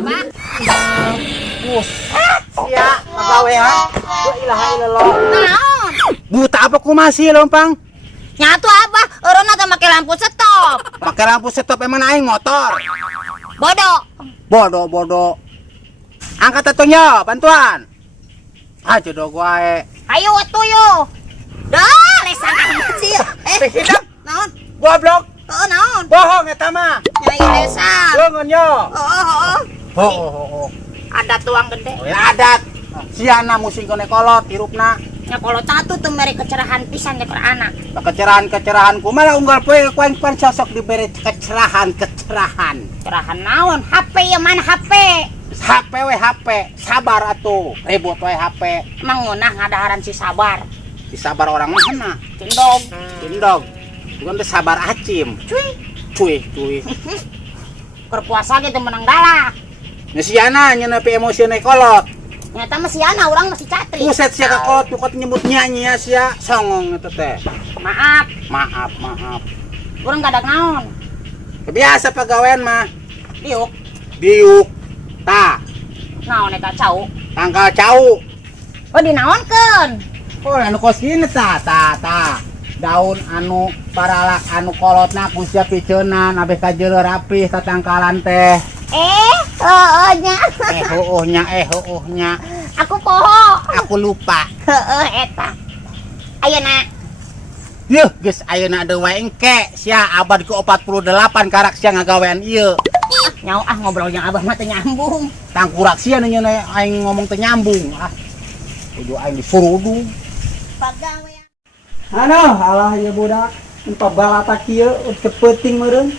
Abah. Buset, sia, pagawean. La ilaha illallah. Naon? Buta apa ku masih lompang? Nyatu Abah, eureuna teh make lampu stop. Pakai lampu stop emang aing motor. Bodoh. Bodoh. Angkat atunya, bantuan. Aja do gua. Ayo atuh yo. Dah, lesan amat sih. Hidup. Naon? Goblok. Heeh, naon? Bohong eta mah. Nyai lesan. Leungeun yo. Heeh. Oh. Ada tuang gede. Oh, ya adat. Siana musing kene kolot hirupna. Ya kalau tatu tuh mere kecerahan pisan dek anak. Kecerahan ku malah unggal poe kuan sosok diberi kecerahan. Cerahan naon? HP ya mana HP? HP, sabar atuh. Ribut we HP. Emang ngeunah ngadaharan si sabar. Disabar orang mana? Cindog. Bukan teh sabar acim. Cuy. Keur puasa gitu menang galak. Nya siana nya nepi emosione kolot. Nyata masih ana urang masih catri. Buset sia ka kolot pokot nyebut nyanyi ya sia songong eta teh. Maaf. Maaf. Urang gadak naon. Kebiasa pagawean mah. Diuk. Ta. Naon eta cau? Tangkal cau. Oh dinaonkeun. Oh anu kos kieu ta. Daun anu paralak anu kolotna ku sia piceunan abeh kajeuleur rapih tatangkalan teh. Heuhnya. Aku poho. Aku lupa. Eta. Ayeuna. Yeuh, geus ayeuna deui wae engke sia abad ke 48 karak sia ngagawean ieu. Nyau ngobrolnya Abah mah teh nyambung. Tangkurak sia nya aing ngomong teh nyambung. Kudu aing disurudu. Pagawean. Alah ya budak. Empat balata kieu teu peuting meureun.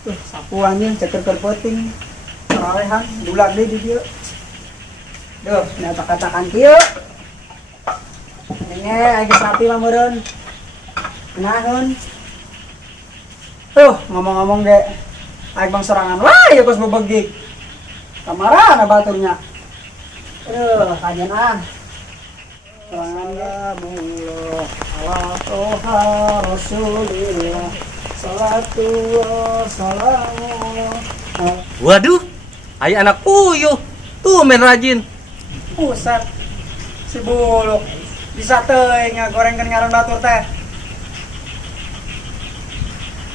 Tuh sapuannya ceker peuting. Rarehan bulan deui di dieu. Duh, nyata katakan kieu. Ini age sapi mah meureun. Naon? Tuh, ngomong-ngomong ge. Aing bang sorangan. Wah, ya kos bebegik. Kamarana baturnya. Kajian Alhamdulillah ala toha rasulillah salatu wassalamu. Waduh, aya anak puyuh. Tuh main rajin. Pusat si buluk bisa teuing ngagorengkeun ngaran batur teh.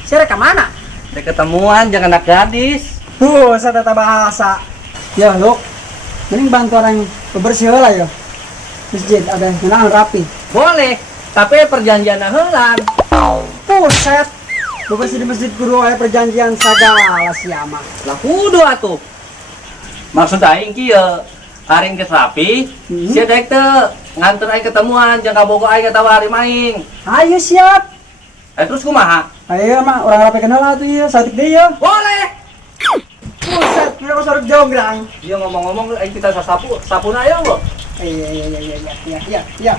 Sire ka mana? Ada ketemuan jangan anak gadis. Pusat eta bahasa. Ya, Luk. Mending bantu orang bebersih heula ya. Masjid ada ngeunaan rapi. Boleh, tapi perjanjian heulan. Pusat. Bebersih di masjid kudu aya perjanjian sagala sia mah. Lah kudu atuh. Maksud aing kieu, aring geus rapi, sia daek teu nganter aing ketemuan jeung kabogo aing atawa hari maing. Ayo siap. Terus kumaha? Ayo mah orang rapi kenal atuh ieu, satik deui ya. Boleh. Pusat, kira sorok jograng. Dia ngomong-ngomong aing kita sapuna aya lo. Iya.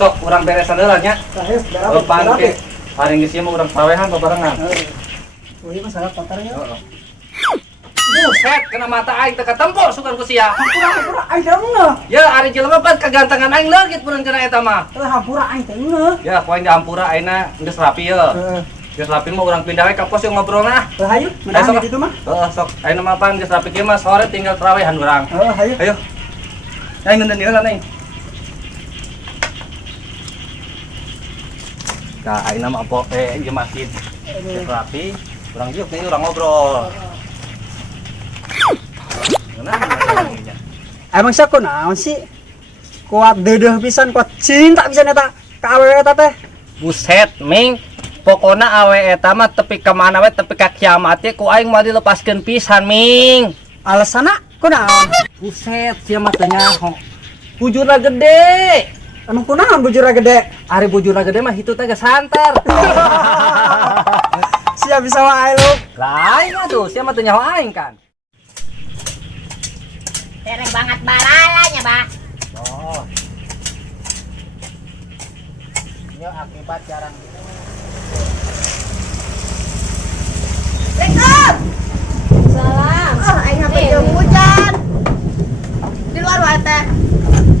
Sok urang beresan heula nya. Ayo, Depan ke aring geus ieu mah urang pawehan babarengan. Oh, iya masalah patarnya. Buset, kena mata aing teu katempo sugan ku sia. Hampura aing teh ngeuh. Ya, ari jelema pan kagantengan aing leungit mun kena eta mah. Teh hampura aing teh ngeuh. Ya, poin di ampura ayeuna geus rapi ye. Geus rapi mah urang pindah we ka pos yang ngobrolna. Hayu, menahan di ditu mah. Heeh, sok. Ayeuna mah pan geus rapi kieu mah sore tinggal tarawehan urang. Hayu. Ayo. Aing ngeundeun ieu ning. Ka ayeuna mah apo ieu masjid. Geus rapi, urang juk nih urang ngobrol. Emang siapa naon sih? Kuat deudeuh pisan, kuat cinta pisan eta ka awewe eta teh. Buset, Ming. Pokona awe eta mah tepi ka mana we tepi ka kiamat ye ku aing mah dilepaskeun pisan, Ming. Alasana kunaon? Buset, sia mah teh nyaho. Bujurna gede. Emang kunaon bujurna gede? Ari bujurna gede mah hitu teh geus santer. Sia bisa wae lu. Lah aing atuh, sia mah teh nyaho aing kan. Tereng banget balalanya, Bah. Oh. Ini akibat jarang gitu. Assalamualaikum. Salam. Aing ngapain jeung hujan. Di luar wae teh.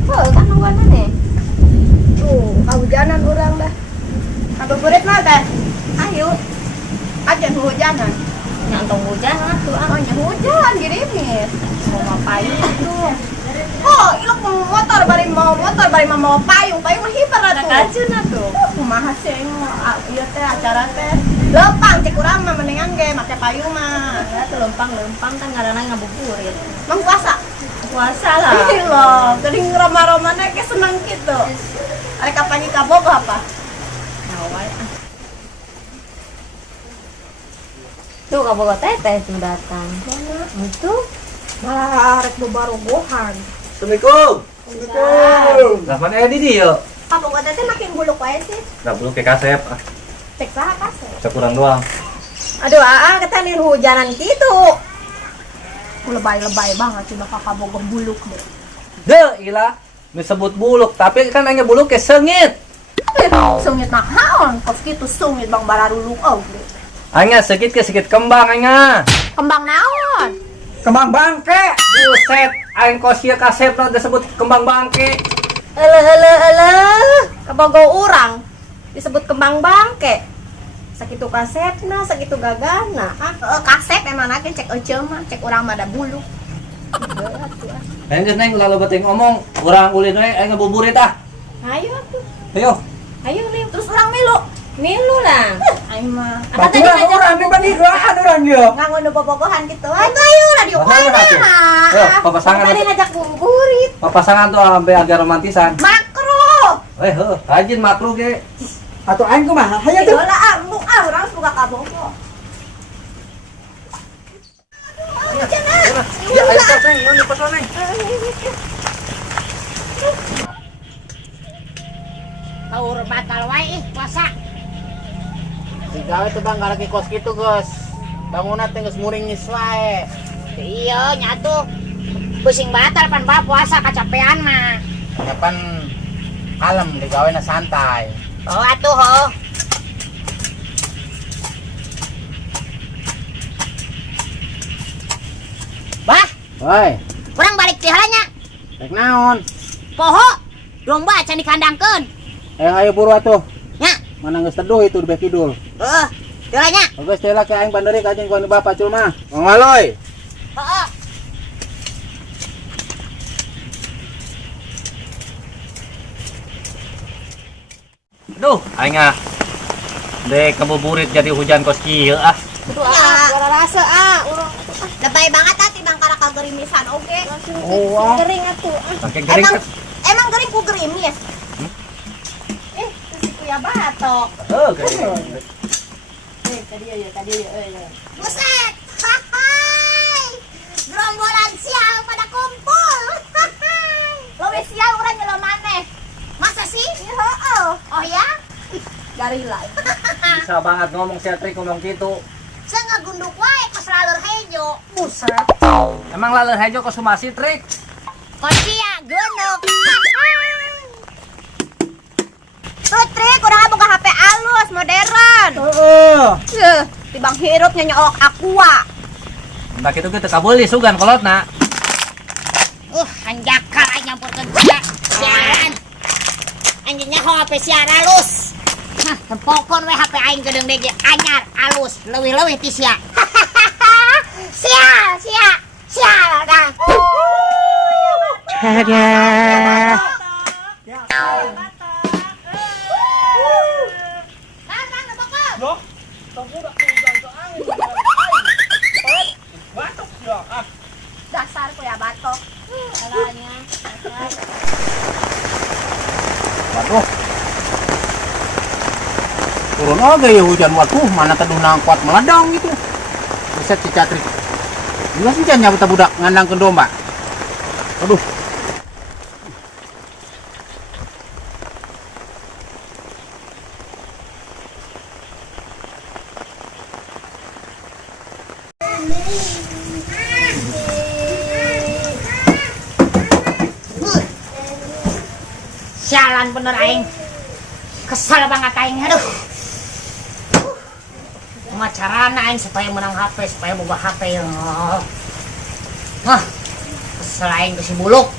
Kan nungguan mana? Tuh, kahujanan urang dah. Ngabuburit mah teh. Ayo. Aja hujanan. Nyantong hujan atuh. Oh, nya hujan gerimis. Mau ngapain tuh? Oh, ilok motor bari mau payung mah hiper Ada atuh. kacun atuh. Kumaha sih aing mah ieu teh acara teh. Lempang cek urang mah mendingan ge make payung mah. Tuh lempang kan ngaranna ngabuburit. Mang puasa. Puasa lah. Ih loh, geuning roma-romana ge seneng kitu. Are kapanyi kabogoh apa? Nawai. Tuh kabogo teteh tuh datang. Itu Malah arek bobarogohan. Assalamualaikum. Lah mana di dia? Kabogoh teh makin buluk wae sih. Enggak perlu ke kasep. Cek saha kasih. Kurang doang. Aduh, kita nih hujanan gitu. Lebay-lebay banget sih bakal kabogoh buluk deh. Deh, ilah. Disebut buluk, tapi kan hanya buluk ke sengit. Sungit naon, kos gitu sungit bang bararuluk oge. Hanya sedikit kembang hanya. Kembang naon? Kembang bangke. Buset, aing kosia kasep disebut kembang bangke. Kabogoh urang disebut kembang bangke. Sakitu kasepna, sakitu gagana. Kasep emang lagi cek ece mah, cek urang mah da buluk. Aing geus neng lalu beuting ngomong, urang ulin we aing ngabuburit ah. ayo atuh. Ayo. Ayo nih. Terus urang milu. Milu lah. Aing mah Apa tadi Baturan ngajak orang di paniduaan orang dia. nganggo nu bobogohan gitu. Ayo lah diuk wae Bahana atuh. mah. Yo, papasangan Tadi ngajak buburit. papasangan tuh sampai agak romantisan. Makro. Rajin makruh ge. Atau aing kumaha? Hayu tuh. Idola ambuk urang suka kabogoh. Ya, ayo pas neng, nu pas neng. Taur batal wae puasa. Digawe tuh bang, lagi kos gitu Gus. Bangunan teh geus muring geus wae. Iya nyatu. Pusing batal pan bae puasa kacapean mah. Kapan kalem digawena santai. Oh atuh ho. Bah, Woi, urang balik teh halanya. rek naon? Poho. Domba can dikandangkeun. Ayo buru atuh. Nya. Mana geus teduh itu di beh kidul. Jalannya. Geus teh ke aing bandari ka jeung ku bapak cul mah. Mang Maloy. Heeh. Aduh, aing ah. Dek ngabuburit jadi hujan kos kieu ah. Aduh, gara rasa urang. Lebay banget ati bang karena kagerimisan oge. Oh, Gering atuh. Pakai gering Emang kan. emang gering ku gerimis. Itu ya batok. Gering. Tadi ya. Buset. Hai. Gerombolan sial pada kumpul. Lo wis sial urang nyelo maneh. Masa sih? Heeh. Oh ya? Garila. Bisa banget ngomong si Atri ngomong gitu. Saya ngagunduk wae kos lalur hejo. Buset. Emang laleur hejo konsumasi trik. Kocia gunuk. Tuh trik urang boga HP alus modern. Heeh. Tibang hirup nyolok aqua. Entah kitu teu kabeulis sugan kolotna. Hanjakar aing nyampurkeun siaran. Anjeunnya HP siar alus. Hah, tempokon we HP aing gedeung dege anyar alus, leuwih-leuwih ti sia. Sial dah. Dasar ku ya batok. Alanya. waduh. Turun oge ya hujan waduh, mana teduh nang kuat meledong gitu. Buset si Catri. Juga sih jangan nyabut budak ngandangkeun domba. Aduh. Sialan bener aing. Kesal banget aing, aduh. Macarana aing supaya menang HP, supaya boga HP. Kesel aing ke si buluk.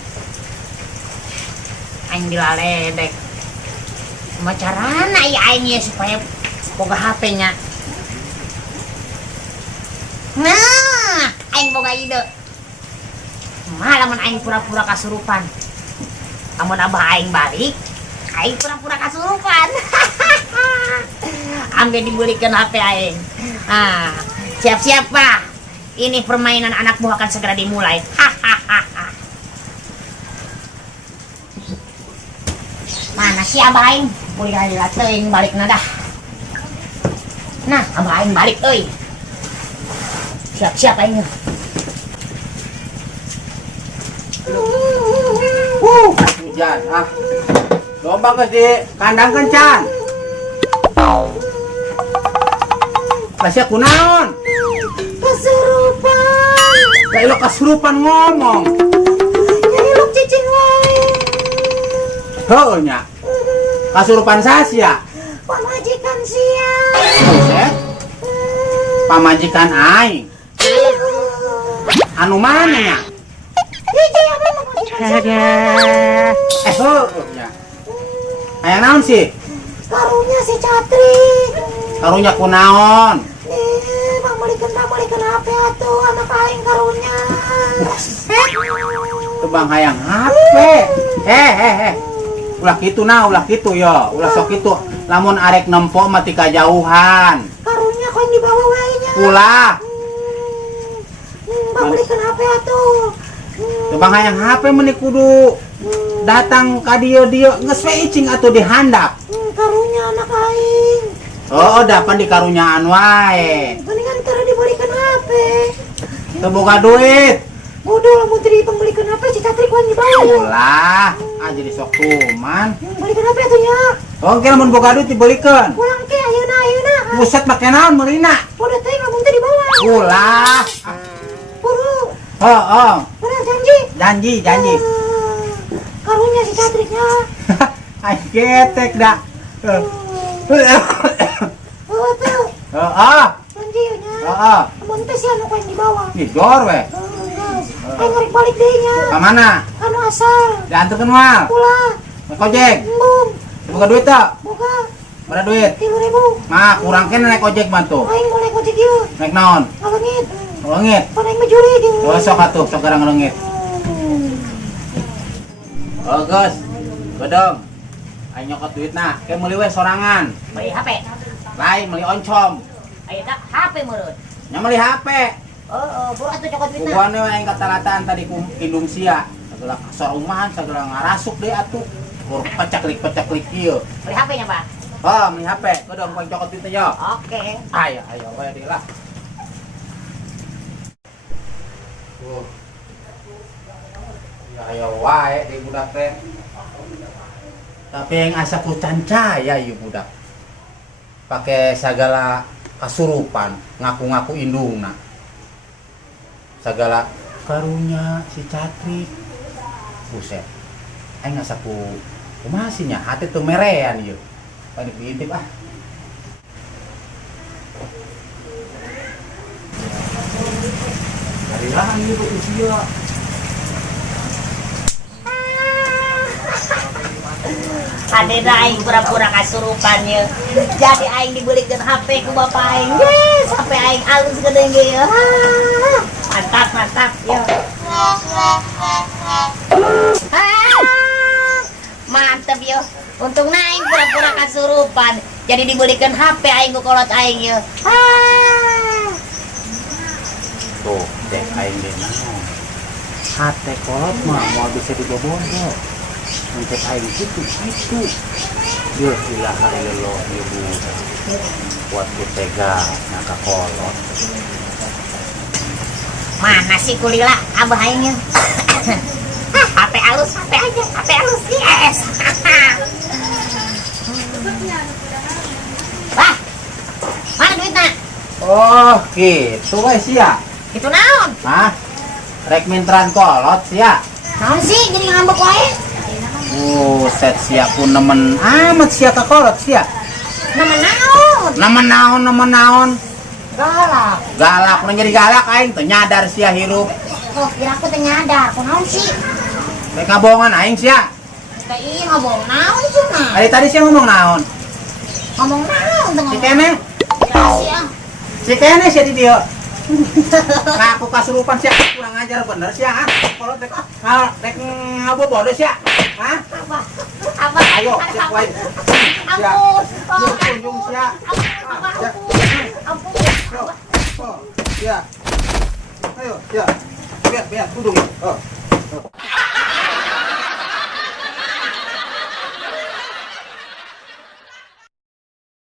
Aing dilaledek. Macarana ya aing ya supaya boga HP-nya. Nah, aing boga ide. Malaman aing pura-pura kasurupan. Amun abah aing balik, aing pura-pura kasurupan. Ambe dibelikan HP aing. Ah, siap-siap Pak. Ini permainan anak buah akan segera dimulai. Mana si abah aing? Boleh kali teuing balik dah. Nah, abah aing balik euy. Siap-siap aing. Hujan ah. Domba geus di kandang kencan. Kasih kunaon? Kesurupan. Kayak lo kesurupan ngomong. Jadi lu cicing wae. Heuh nya. Kasurupan sasia. Pamajikan sia. Buset. Pamajikan aing. Anu mana nya? Hiji apa pamajikan sia? Heuh nya. Aya naon sih? Karunya si Catri. Karunya kunaon? Pamulikeun HP atuh anak aing karunya. Tebang hayang HP. Ulah kitu nah, ulah kitu ya. Ulah sok kitu. Lamun arek nempo mati kajauhan. Karunya koin dibawa wae nya. Ulah. Pamulikeun HP atuh. Tebang hayang HP meuni kudu datang ka dieu geus we icing atuh dihandap. Karunya anak aing. Oh, dapan dikarunyaan wae. Mendingan tara dibalikan HP. Teu boga duit. Udah lamun teu dipamulikeun HP si Catri koin dibawa. Ulah, jadi sok kuman. Balikan HP atuh nya. Oh, kira mun boga duit dibelikeun. Pulang ke ayeuna. Buset make naon meulina? Udah teh lamun teu dibawa. Ulah. Buru. Oh. Bener janji. Janji. Karunya si Catri nya. Ai ketek dah. Oh tuh. Janji nya. Amun teh si anu koin dibawa. Tidor we. Aing ngarek balik deui nya. Ka mana? Anu asal. Dianterkeun moal. Ulah. Naik ojek. Embung. Boga duit teu? Boga. Berapa duit? 3.000. Mah, kurang kene naik ojek bantu. Aing boleh ojek ieu. Naik naon? Ngalengit. Lengit. Pan aing majuri ge. Oh, sok atuh, sok garang lengit. Oh, Gus. Bedong. Ayo nyokot duitna, ke meuli we sorangan. Beli HP. Lain meuli oncom. Ayo tak HP meureun. Nya meuli HP. Buru atuh cokot duitna. Kubuan we aing kata-rataan tadi ku indung sia. Sagala kasar rumahan, sagala ngarasuk deui atuh. Kur pecak-klik ieu. Beli HP-nya, Pak. Oh, meuli HP. Bedong ku nyokot duitna yo. Oke. Ayo we deui lah. Ya ayo wae di budak teh. Tapi yang asa ku cancaya ieu budak. Pakai sagala kasurupan, ngaku-ngaku indungna. Sagala karunya si Catri. Buset. Aing asa ku kumaha sih nya hati teu merean ieu. Panik diintip ah. Harilahan ieu usia. Adena aing pura-pura kasurupan ye. Jadi aing dibelikan HP ku bapak aing. Yes, HP aing alus gede ge. Mantap yo. Mantap yo. Untung aing pura-pura kasurupan. Jadi dibelikan HP aing ku kolot aing yo. Tuh, dek aing deh naon. Hate kolot mah mau bisa dibobodo. Untuk aing itu. Ya ilaha illallah ibu. Buat ku tega naka kolot. Mana sih kulila abah aing yo. HP alus, HP aja, HP alus. Yes. Wah. Mana duitnya? Oh, gitu we sia. Itu naon? Hah? Rek mintran kolot sia. Naon sih jadi ngambek wae? Set sia pun nemen amat sia ka kolot sia. Nama naon? Galak. Galak nu jadi galak aing teu nyadar sia hirup. Oh, kira aku teh nyadar. Kunaon sih? Rek ngabongan aing sia. Teh ieu ngomong naon cenah? Ari tadi sia ngomong naon? Ngomong naon teh Si ngomong? kene? Rahasia. Si kene sia di dieu. Ngaku kasurupan sih, kurang ajar bener sih ah. Kalau dek ngabobodo sih, ah. Abah, Ayo, cek wae. Ya, ampun. kunjung sih. Ampun. Ya. Ayo, ya. Biar tudung. Oh.